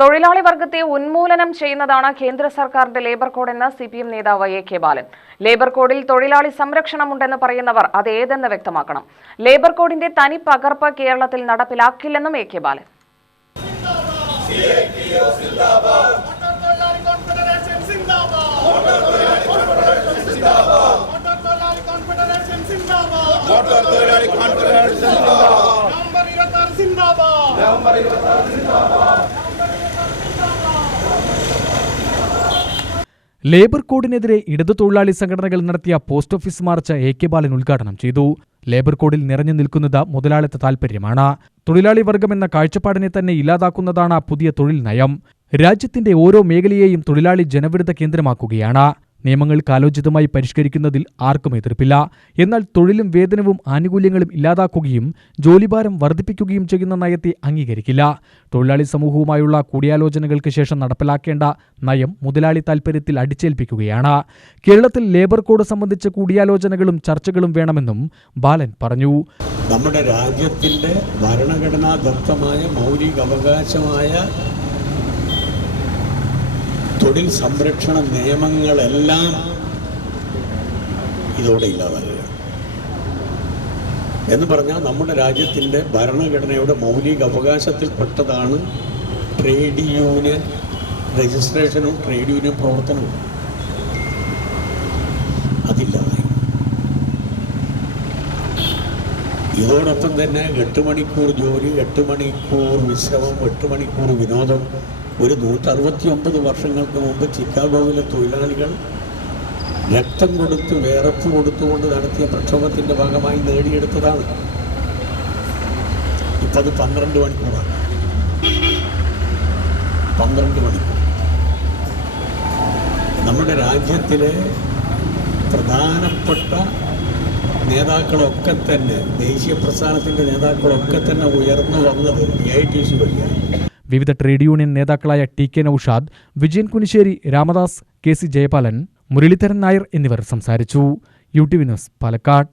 തൊഴിലാളി വർഗത്തെ ഉന്മൂലനം ചെയ്യുന്നതാണ് കേന്ദ്ര സർക്കാരിന്റെ ലേബർ കോഡെന്ന് സിപിഎം നേതാവ് എ.കെ. ബാലൻ. ലേബർ കോഡിൽ തൊഴിലാളി സംരക്ഷണമുണ്ടെന്ന് പറയുന്നവർ അത് ഏതെന്ന് വ്യക്തമാക്കണം. ലേബർ കോഡിന്റെ തനി പകർപ്പ് കേരളത്തിൽ നടപ്പിലാക്കില്ലെന്നും എ.കെ. ബാലൻ. ലേബർ കോഡിനെതിരെ ഇടതു തൊഴിലാളി സംഘടനകൾ നടത്തിയ പോസ്റ്റ് ഓഫീസ് മാർച്ച് എ.കെ. ബാലൻ ഉദ്ഘാടനം ചെയ്തു. ലേബർ കോഡിൽ നിറഞ്ഞു നിൽക്കുന്നത് മുതലാളിത്ത താൽപര്യമാണ്. തൊഴിലാളി വർഗമെന്ന കാഴ്ചപ്പാടിനെ തന്നെ ഇല്ലാതാക്കുന്നതാണ് പുതിയ തൊഴിൽ നയം. രാജ്യത്തിന്റെ ഓരോ മേഖലയെയും തൊഴിലാളി ജനവിരുദ്ധ കേന്ദ്രമാക്കുകയാണ്. നിയമങ്ങൾ കാലോചിതമായി പരിഷ്കരിക്കുന്നതിൽ ആർക്കും എതിർപ്പില്ല. എന്നാൽ തൊഴിലും വേതനവും ആനുകൂല്യങ്ങളും ഇല്ലാതാക്കുകയും ജോലിഭാരം വർദ്ധിപ്പിക്കുകയും ചെയ്യുന്ന നയത്തെ അംഗീകരിക്കില്ല. തൊഴിലാളി സമൂഹവുമായുള്ള കൂടിയാലോചനകൾക്ക് ശേഷം നടപ്പിലാക്കേണ്ട നയം മുതലാളി താൽപര്യത്തിൽ അടിച്ചേൽപ്പിക്കുകയാണ്. കേരളത്തിൽ ലേബർ കോഡ് സംബന്ധിച്ച കൂടിയാലോചനകളും ചർച്ചകളും വേണമെന്നും ബാലൻ പറഞ്ഞു. നമ്മുടെ രാജ്യത്തിന്റെ ഭരണഘടനാദത്തമായ മൗലികാവകാശമായ തൊഴിൽ സംരക്ഷണ നിയമങ്ങളെല്ലാം ഇതോടെ ഇല്ലാതാകുക എന്ന് പറഞ്ഞാൽ നമ്മുടെ രാജ്യത്തിൻ്റെ ഭരണഘടനയുടെ മൗലിക അവകാശത്തിൽപ്പെട്ടതാണ് ട്രേഡ് യൂണിയൻ രജിസ്ട്രേഷനും ട്രേഡ് യൂണിയൻ പ്രവർത്തനവും. അതില്ലാതായി. ഇതോടൊപ്പം തന്നെ 8 മണിക്കൂർ ജോലി, 8 മണിക്കൂർ വിശ്രമം, 8 മണിക്കൂർ വിനോദം ഒരു 169 വർഷങ്ങൾക്ക് മുമ്പ് ചിക്കാഗോയിലെ തൊഴിലാളികൾ രക്തം കൊടുത്ത് വിയർപ്പ് കൊടുത്തുകൊണ്ട് നടത്തിയ പ്രക്ഷോഭത്തിൻ്റെ ഭാഗമായി നേടിയെടുത്തതാണ്. ഇപ്പം അത് 12 മണിക്കൂറാണ്. 12 മണിക്കൂർ. നമ്മുടെ രാജ്യത്തിലെ പ്രധാനപ്പെട്ട നേതാക്കളൊക്കെ തന്നെ, ദേശീയ പ്രസ്ഥാനത്തിൻ്റെ നേതാക്കളൊക്കെ തന്നെ ഉയർന്നു വന്നത് AITC വഴിയാണ്. വിവിധ ട്രേഡ് യൂണിയൻ നേതാക്കളായ ടി.കെ. നൌഷാദ്, വിജയൻ കുനിശ്ശേരി, രാമദാസ്, കെ.സി. ജയപാലൻ, മുരളീധരൻ നായർ എന്നിവർ സംസാരിച്ചു. UTV news, Palakkad.